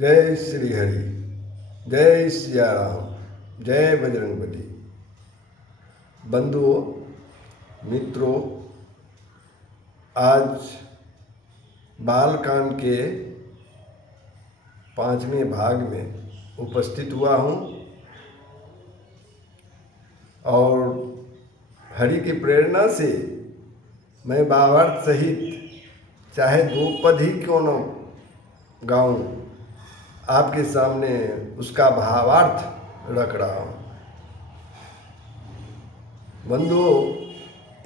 जय श्री हरि, जय सिया राम, जय बजरंगबली। बंधुओं, मित्रों, आज बालकांड के 5वें भाग में उपस्थित हुआ हूँ और हरि की प्रेरणा से मैं भावार्थ सहित चाहे 2 पद ही क्यों न गाऊं, आपके सामने उसका भावार्थ रख रहा हूँ। बंधुओं,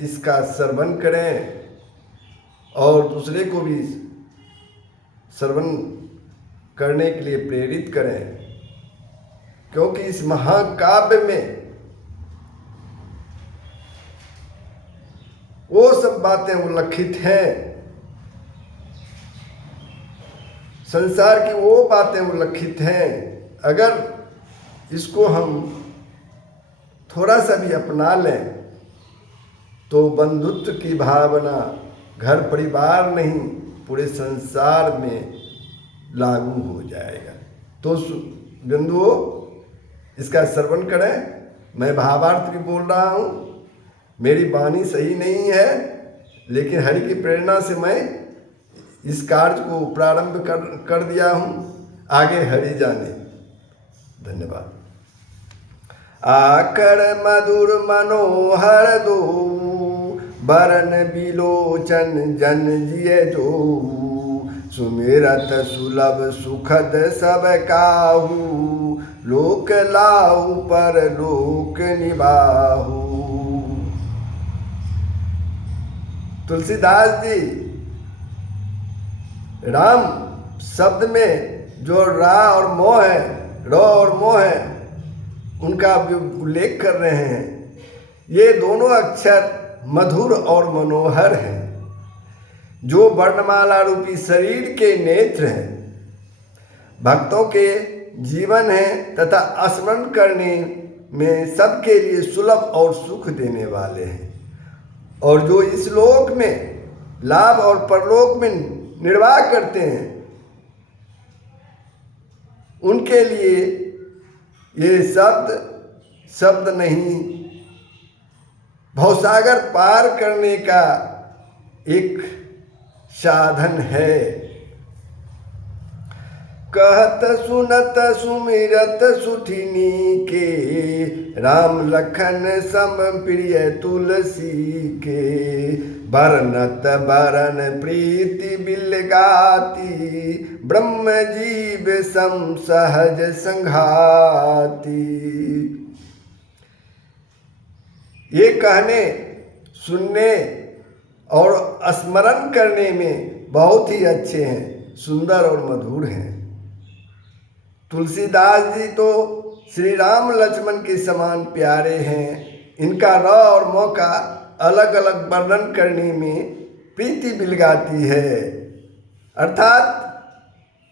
इसका श्रवण करें और दूसरे को भी श्रवण करने के लिए प्रेरित करें, क्योंकि इस महाकाव्य में वो सब बातें उल्लिखित हैं, संसार की वो बातें उल्लिखित हैं। अगर इसको हम थोड़ा सा भी अपना लें तो बंधुत्व की भावना घर परिवार नहीं पूरे संसार में लागू हो जाएगा। तो बंधुओं, इसका श्रवण करें। मैं भावार्थ भी बोल रहा हूँ, मेरी वाणी सही नहीं है, लेकिन हरि की प्रेरणा से मैं इस कार्य को प्रारंभ कर दिया हूँ। आगे हरि जाने। धन्यवाद। आकर मधुर मनोहर दो, बरन बिलोचन जन जिय जो, सुमिरत सुलभ सुखद सब काहू, लोक लाहू पर लोक निबाहू। तुलसीदास जी राम शब्द में जो रा और मोह है, र और मोह है, उनका उल्लेख कर रहे हैं। ये दोनों अक्षर मधुर और मनोहर हैं, जो वर्णमाला रूपी शरीर के नेत्र हैं, भक्तों के जीवन हैं तथा स्मरण करने में सबके लिए सुलभ और सुख देने वाले हैं, और जो इस लोक में लाभ और परलोक में निर्वाह करते हैं, उनके लिए ये शब्द नहीं, भवसागर पार करने का एक साधन है। कहत सुनत सुमिरत सुठिनी के, राम लखन सम प्रिय तुलसी के, बरनत बरन प्रीति बिलगाती, ब्रह्म जीव सम सहज संघाती। ये कहने, सुनने और स्मरण करने में बहुत ही अच्छे हैं, सुंदर और मधुर हैं। तुलसीदास जी तो श्री राम लक्ष्मण के समान प्यारे हैं। इनका र और म का अलग अलग वर्णन करने में प्रीति बिलगाती है, अर्थात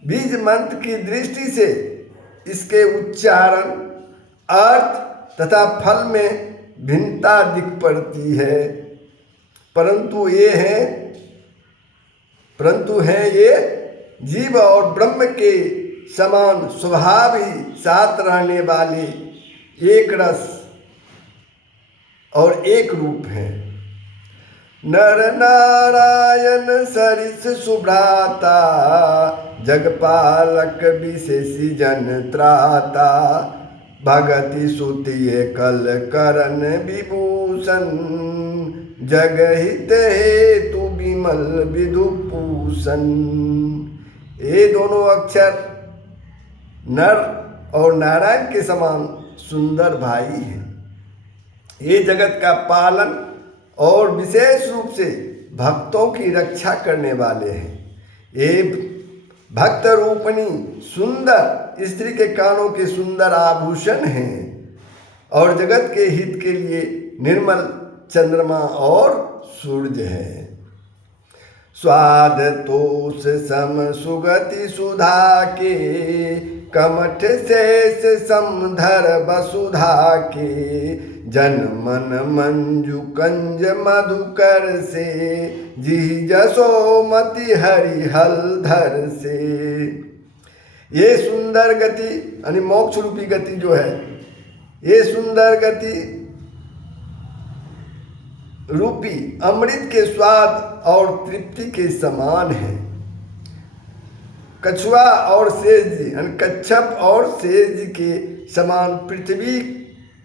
बीज मंत्र की दृष्टि से इसके उच्चारण, अर्थ तथा फल में भिन्नता दिख पड़ती है, परंतु है ये जीव और ब्रह्म के समान स्वभाव ही साथ रहने वाले एक रस और एक रूप है। नर नारायण सरिस सुभ्राता, जगपालक विशेषी जन त्राता, भगति सुतिये कल करन विभूषण, जगहित हेतु विमल विधुभूषण। ये दोनों अक्षर नर और नारायण के समान सुंदर भाई हैं। ये जगत का पालन और विशेष रूप से भक्तों की रक्षा करने वाले हैं। ये भक्त रूपणी सुंदर स्त्री के कानों के सुंदर आभूषण हैं, और जगत के हित के लिए निर्मल चंद्रमा और सूर्य है। स्वाद तोष सम सुगति सुधा के, कमठ शेष समधर वसुधा के, जन मन मंजु कंज मधुकर से, जी जसोमति हरि हलधर से। ये सुंदर गति यानी मोक्ष रूपी गति जो है, ये सुंदर गति रूपी अमृत के स्वाद और तृप्ति के समान है। कछुआ और शेष जी यानी कच्छप और शेष जी के समान पृथ्वी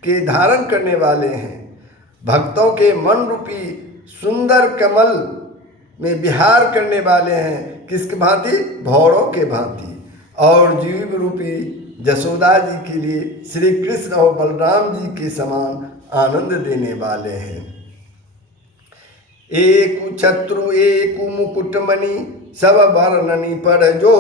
के धारण करने वाले हैं। भक्तों के मन रूपी सुंदर कमल में विहार करने वाले हैं। किसके भांति? भौरों के भांति। और जीव रूपी जसोदा जी के लिए श्री कृष्ण और बलराम जी के समान आनंद देने वाले हैं। एक छत्रु एक मुकुटमणि सब वर्णनि पर जो,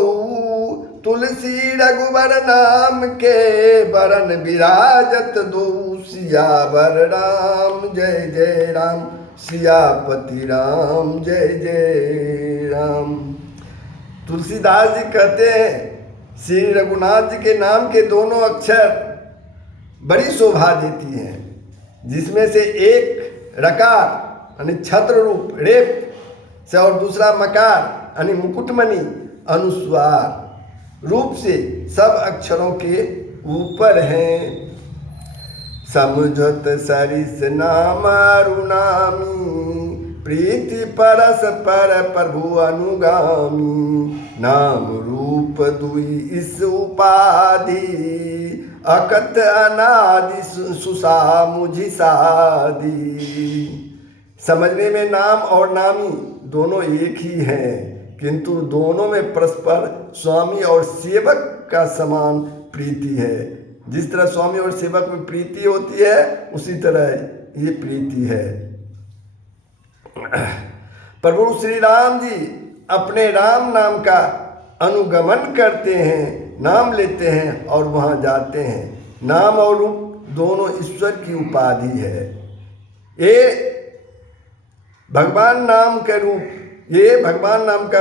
तुलसी रघुवर नाम के बरन विराजत दो। सियावर राम जय जय राम, सियापति राम जय जय राम। तुलसीदास जी कहते हैं श्री रघुनाथ जी के नाम के दोनों अक्षर बड़ी शोभा देती हैं, जिसमें से एक रकार यानी छत्र रूप रेप से और दूसरा मकार यानी मुकुटमणि अनुस्वार रूप से सब अक्षरों के ऊपर हैं। समझत सरिस नाम अरुणामी, प्रीति परस पर प्रभु अनुगामी। नाम रूप दुई इस उपाधि, अकथ अनादि सुसा मुझि सादी। समझने में नाम और नामी दोनों एक ही हैं, किंतु दोनों में परस्पर स्वामी और सेवक का समान प्रीति है। जिस तरह स्वामी और सेवक में प्रीति होती है, उसी तरह ये प्रीति है। प्रभु श्री राम जी अपने राम नाम का अनुगमन करते हैं, नाम लेते हैं और वहाँ जाते हैं। नाम और रूप दोनों ईश्वर की उपाधि है। ये भगवान नाम का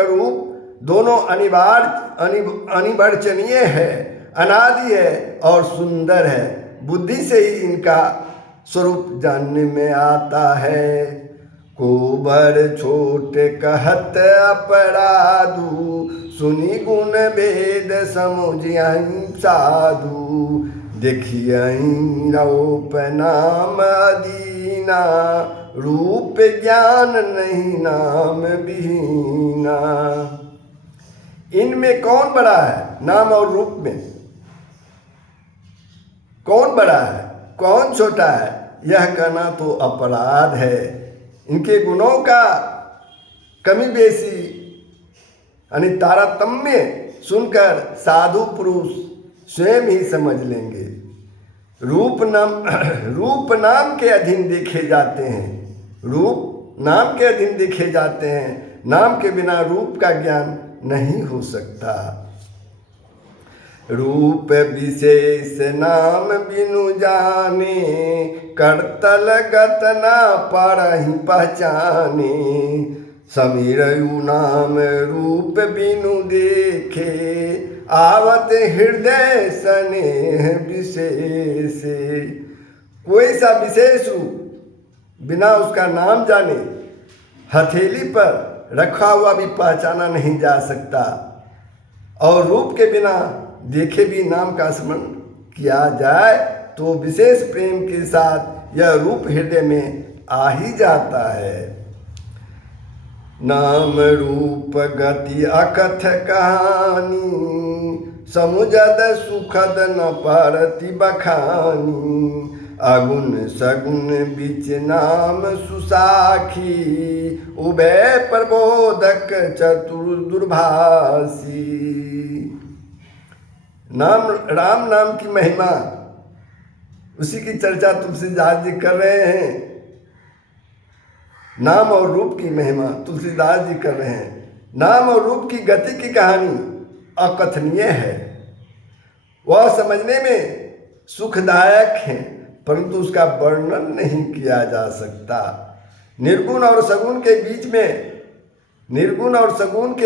रूप दोनों अनिवर्चनीय है, अनादि है और सुंदर है। बुद्धि से ही इनका स्वरूप जानने में आता है। कोबर छोट कहत अपराधु, सुनी गुण भेद समुझियहि साधु। देखियहि रौप नाम दीना, रूप ज्ञान नहीं नाम विहीना। इनमें कौन बड़ा है? नाम और रूप में कौन बड़ा है, कौन छोटा है, यह कहना तो अपराध है। इनके गुणों का कमी बेसी यानी तारतम्य सुनकर साधु पुरुष स्वयं ही समझ लेंगे। रूप नाम के अधीन देखे जाते हैं, रूप नाम के अधीन देखे जाते हैं। नाम के बिना रूप का ज्ञान नहीं हो सकता। रूप विशेष नाम बिनु जाने, करतल गत ना पारहि पहचाने। समीरयु नाम रूप बिनु देखे, आवत हृदय स्नेह विशेष। कोई सा विशेष रूप बिना उसका नाम जाने हथेली पर रखा हुआ भी पहचाना नहीं जा सकता, और रूप के बिना देखे भी नाम का स्मरण किया जाए तो विशेष प्रेम के साथ यह रूप हृदय में आ ही जाता है। नाम रूप गति अकथ कहानी, समुझद सुखद न परति बखानी। अगुण सगुण बिच नाम सुसाखी, उभय प्रबोधक चतुर दुर्भाषी। राम नाम की महिमा, उसी की चर्चा तुलसीदास जी कर रहे हैं। नाम और रूप की महिमा तुलसीदास जी कर रहे हैं। नाम और रूप की गति की कहानी अकथनीय है। वह समझने में सुखदायक है, परंतु उसका वर्णन नहीं किया जा सकता। निर्गुण और सगुण के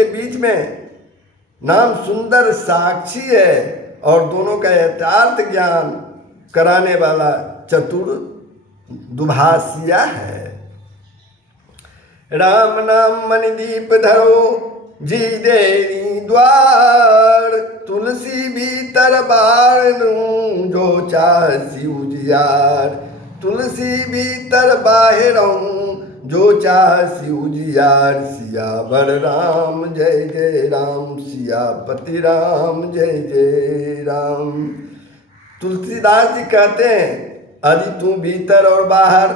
बीच में नाम सुंदर साक्षी है और दोनों का यथार्थ ज्ञान कराने वाला चतुर दुभाषिया है। राम नाम मणिदीप धरो, जी देरी द्वार। तुलसी भीतर बाहरूं जो चाहसी उजियार, तुलसी भीतर बाहरूं जो चाहसी उजियार। सियावर राम जय जय राम, सियापति राम जय जय राम। तुलसीदास जी कहते हैं यदि तू भीतर और बाहर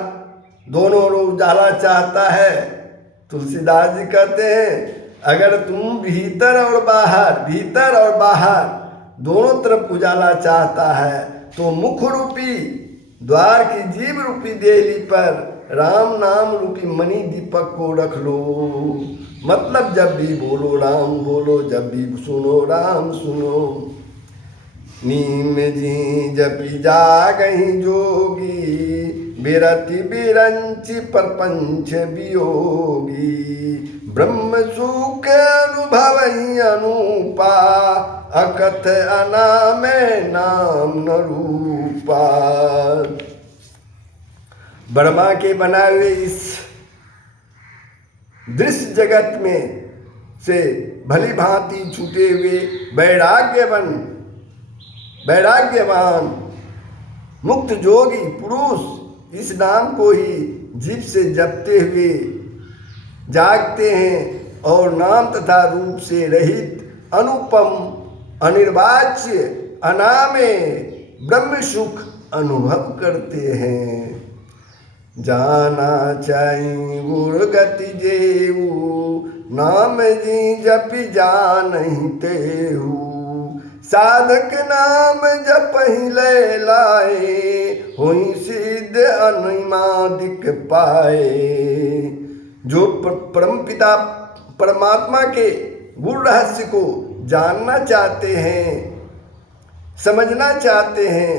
दोनों उजाला चाहता है, तुलसीदास जी कहते हैं अगर तुम भीतर और बाहर दोनों तरफ उजाला चाहता है तो मुख रूपी द्वार की जीव रूपी देहली पर राम नाम रूपी मणि दीपक को रख लो। मतलब जब भी बोलो राम बोलो, जब भी सुनो राम सुनो। नीम जी जपी जागहि जोगी, बिरति बिरंचि परपंच वियोगी। ब्रह्म सुख अनुभवहि अनुपा, अकथ अनामय नाम न रूपा। ब्रह्मा के बनाए हुए इस दृश्य जगत में से भली भांति छूटे हुए वैराग्यवान मुक्त जोगी पुरुष इस नाम को ही जीभ से जपते हुए जागते हैं और नाम तथा रूप से रहित अनुपम अनिर्वाच्य अनामय ब्रह्म सुख अनुभव करते हैं। जाना चाहि गुर गति जेऊ, नाम जी जपि जानहि तेहू। साधक नाम जपहि लय लाए, होई सिद्ध अनिमादिक पाए। जो परमपिता परमात्मा के गुण रहस्य को जानना चाहते हैं, समझना चाहते हैं,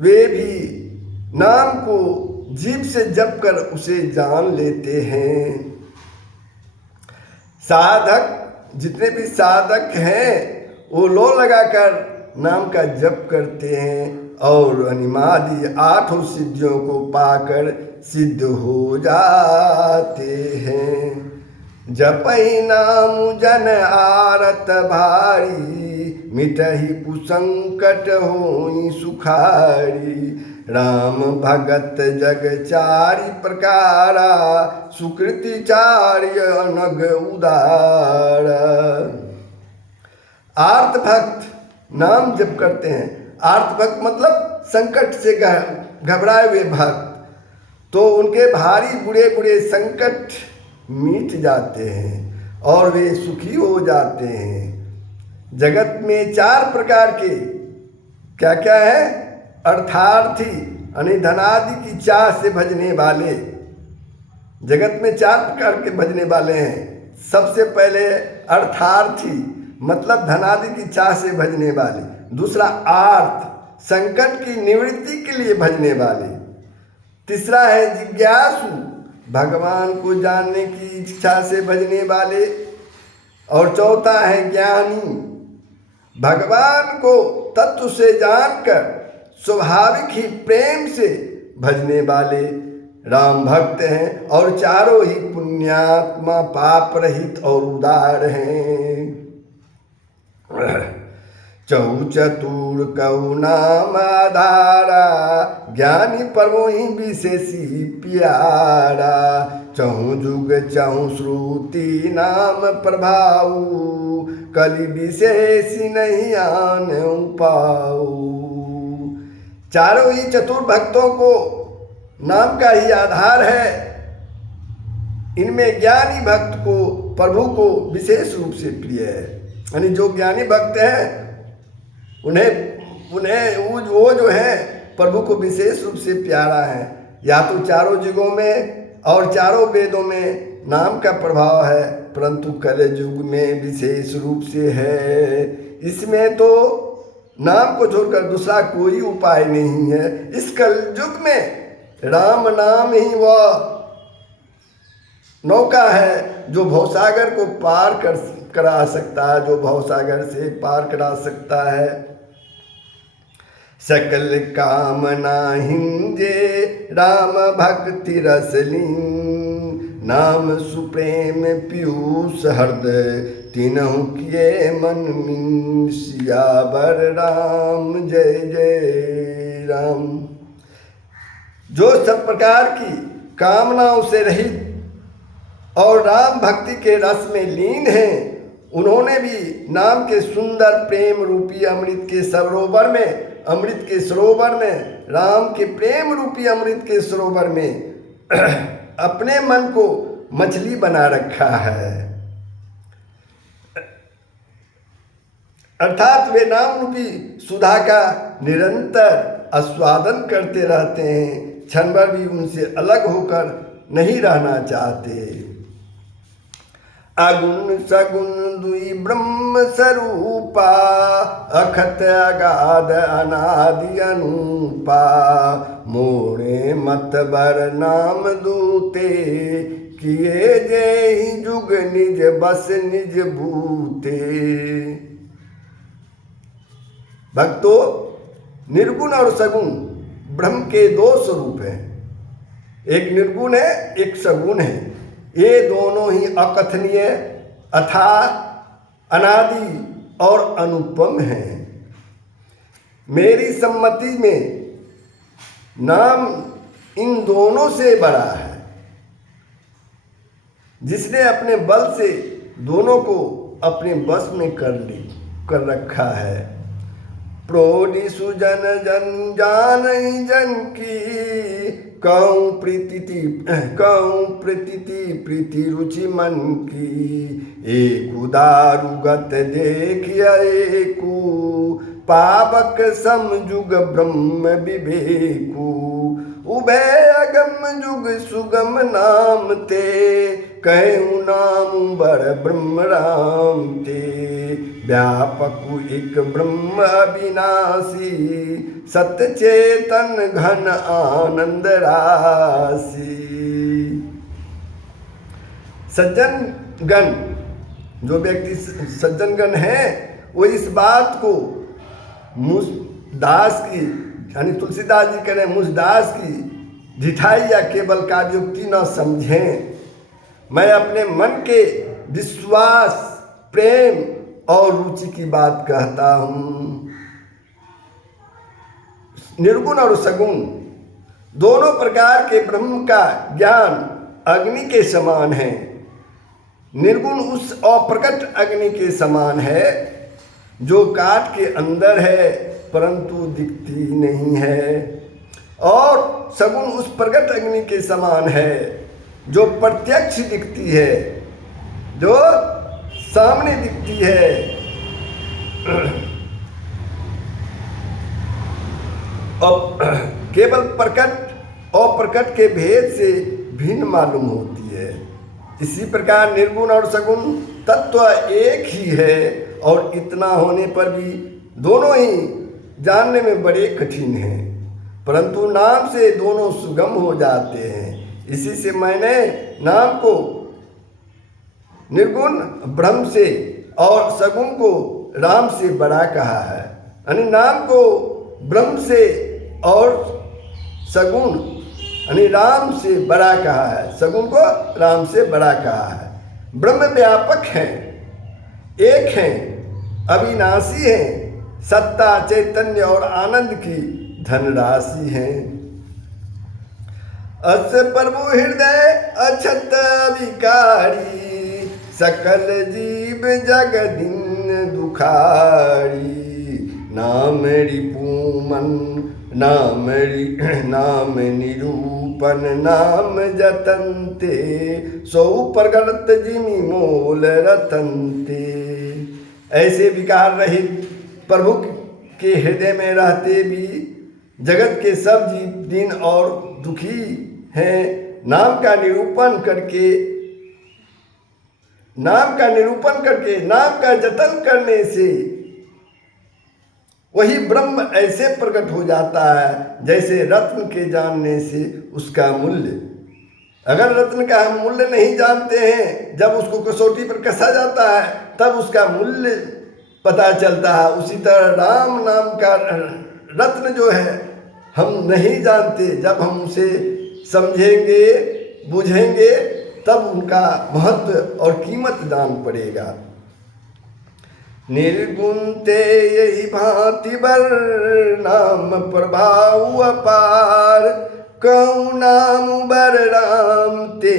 वे भी नाम को जीभ से जप कर उसे जान लेते हैं। साधक जितने भी साधक हैं वो लो लगाकर नाम का जप करते हैं और अनिमादि आठों सिद्धियों को पाकर सिद्ध हो जाते हैं। जपहि नाम जन आरत भारी, मिटहि कुसंकट होई सुखारी। राम भगत जग चारि प्रकारा, सुकृति चार्य अनग उदारा। आर्त भक्त नाम जप करते हैं। आर्त भक्त मतलब संकट से घबराए हुए भक्त, तो उनके भारी बुरे बुरे संकट मिट जाते हैं और वे सुखी हो जाते हैं। जगत में चार प्रकार के क्या क्या है? अर्थार्थी यानी धनादि की चाह से भजने वाले। जगत में चार प्रकार के भजने वाले हैं। सबसे पहले अर्थार्थी मतलब धनादि की चाह से भजने वाले। दूसरा आर्थ संकट की निवृत्ति के लिए भजने वाले। तीसरा है जिज्ञासु भगवान को जानने की इच्छा से भजने वाले। और चौथा है ज्ञानी भगवान को तत्व से जानकर स्वाभाविक ही प्रेम से भजने वाले राम भक्त हैं। और चारों ही पुण्यात्मा पाप रहित और उदार हैं। चहु चतुर कहु नाम आधारा, ज्ञानी परमो ही विशेषी प्यारा। चहु जुग चहु श्रुति नाम प्रभाऊ, कलि विशेषी नहीं आन पाऊ। चारों ही चतुर भक्तों को नाम का ही आधार है। इनमें ज्ञानी भक्त को प्रभु को विशेष रूप से प्रिय है। यानी जो ज्ञानी भक्त हैं उन्हें वो जो है प्रभु को विशेष रूप से प्यारा है। या तो चारों युगों में और चारों वेदों में नाम का प्रभाव है, परंतु कलयुग में विशेष रूप से है। इसमें तो नाम को छोड़कर दूसरा कोई उपाय नहीं है। इस कलयुग में राम नाम ही वह नौका है जो भवसागर को पार करा सकता है, जो भवसागर से पार करा सकता है। सकल कामना हिंजे राम भक्ति रसलीन, नाम सुप्रेम पीयूष हृदय तीनों किए मन में सियावर राम जय जय राम। जो सब प्रकार की कामनाओं से रहित और राम भक्ति के रस में लीन हैं, उन्होंने भी नाम के सुंदर प्रेम रूपी अमृत के सरोवर में राम के प्रेम रूपी अमृत के सरोवर में अपने मन को मछली बना रखा है। अर्थात वे नाम रूपी सुधा का निरंतर आस्वादन करते रहते हैं, क्षण भर भी उनसे अलग होकर नहीं रहना चाहते। अगुण सगुण दुई ब्रह्म स्वरूपा, अखत अगाध अनादि अनूपा, मोरे मत बर नाम दूते, किए जेहि जुग निज बस निज भूते। भक्तों, निर्गुण और सगुण ब्रह्म के दो स्वरूप हैं। एक निर्गुण है, एक सगुण है। ये दोनों ही अकथनीय, अथाह, अनादि और अनुपम हैं। मेरी सम्मति में नाम इन दोनों से बड़ा है। जिसने अपने बल से दोनों को अपने बस में कर रखा है। प्रोडि सुजन जन जान जन की, कहूँ प्रीति प्रीति रुचि मन की। एक उदारुगत देखिया एकू, पावक समजुग ब्रह्म विवेकू। उभय अगम जुग सुगम नाम ते, कहूँ नाम बर ब्रह्म राम ते। व्यापकु एक ब्रह्म अविनाशी, सत्य चेतन घन आनंद राशि। सज्जन गण, जो व्यक्ति सज्जन गण है, वो इस बात को मुझदास की, यानी तुलसीदास जी कह रहे हैं, मुझदास की ढिठाई या केवल काव्योक्ति न समझें। मैं अपने मन के विश्वास, प्रेम और रुचि की बात कहता हूँ। निर्गुण और सगुण दोनों प्रकार के ब्रह्म का ज्ञान अग्नि के समान है। निर्गुण उस अप्रकट अग्नि के समान है जो काठ के अंदर है परंतु दिखती नहीं है, और सगुण उस प्रकट अग्नि के समान है जो प्रत्यक्ष दिखती है, जो सामने दिखती है। और केवल प्रकट और प्रकट के भेद से भिन्न मालूम होती है। इसी प्रकार निर्गुण और सगुण तत्व एक ही है, और इतना होने पर भी दोनों ही जानने में बड़े कठिन हैं, परंतु नाम से दोनों सुगम हो जाते हैं। इसी से मैंने नाम को निर्गुण ब्रह्म से और सगुण को राम से बड़ा कहा है। यानी नाम को ब्रह्म से और सगुण यानी राम से बड़ा कहा है, सगुण को राम से बड़ा कहा है। ब्रह्म व्यापक हैं, एक हैं, अविनाशी हैं, सत्ता, चैतन्य और आनंद की धनराशि हैं। अस प्रभु हृदय अछत विकारी, सकल जीव जगदीन दुखारी। नाम रिपुमन नाम निरूपन नाम जतनते, सौ प्रगट जिमि मोल रतनते। ऐसे विकार रहित प्रभु के हृदय में रहते भी जगत के सब जीव दीन और दुखी हैं। नाम का निरूपण करके, नाम का जतन करने से वही ब्रह्म ऐसे प्रकट हो जाता है जैसे रत्न के जानने से उसका मूल्य। अगर रत्न का हम मूल्य नहीं जानते हैं, जब उसको कसौटी पर कसा जाता है तब उसका मूल्य पता चलता है। उसी तरह राम नाम का रत्न जो है हम नहीं जानते, जब हम उसे समझेंगे, बुझेंगे, तब उनका महत्व और कीमत जान पड़ेगा। निर्गुण ते यही भांति बर नाम प्रभाव अपार, कहूँ नाम बर राम ते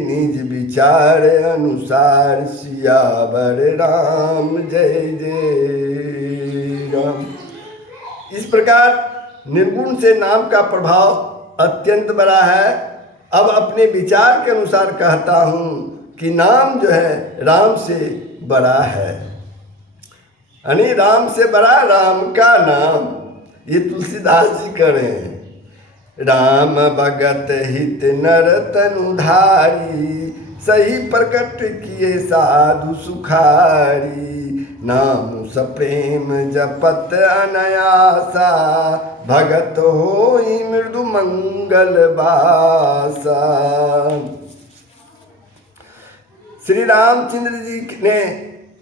निज विचार अनुसार, सियावर राम जय जय राम। इस प्रकार निर्गुण से नाम का प्रभाव अत्यंत बड़ा है। अब अपने विचार के अनुसार कहता हूँ कि नाम जो है राम से बड़ा है, यानी राम से बड़ा राम का नाम। ये तुलसीदास जी कह रहे हैं। राम भगत हित नर तनुधारी, सही प्रकट किए साधु सुखारी, नाम सप्रेम जपत अनायासा, भगत होई मृदु मंगल बासा। श्री रामचंद्र जी ने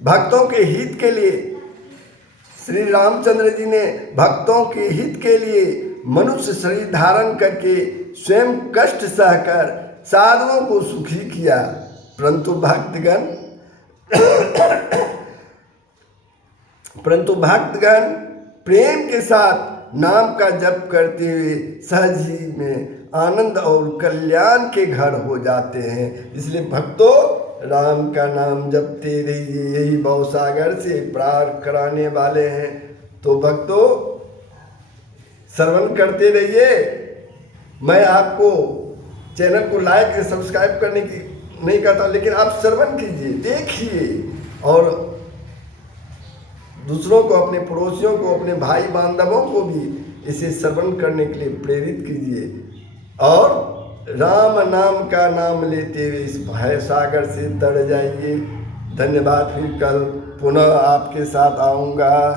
भक्तों के हित के लिए, श्री रामचंद्र जी ने भक्तों के हित के लिए मनुष्य शरीर धारण करके स्वयं कष्ट सहकर साधुओं को सुखी किया, परंतु भक्तगण प्रेम के साथ नाम का जप करते हुए सहज ही में आनंद और कल्याण के घर हो जाते हैं। इसलिए भक्तों राम का नाम जपते रहिए, यही भवसागर से पार कराने वाले हैं। तो भक्तों श्रवण करते रहिए। मैं आपको चैनल को लाइक या सब्सक्राइब करने की नहीं कहता, लेकिन आप श्रवण कीजिए, देखिए और दूसरों को, अपने पड़ोसियों को, अपने भाई बांधवों को भी इसे श्रवण करने के लिए प्रेरित कीजिए और राम नाम का नाम लेते हुए इस भय सागर से तर जाइए। धन्यवाद। फिर कल पुनः आपके साथ आऊँगा।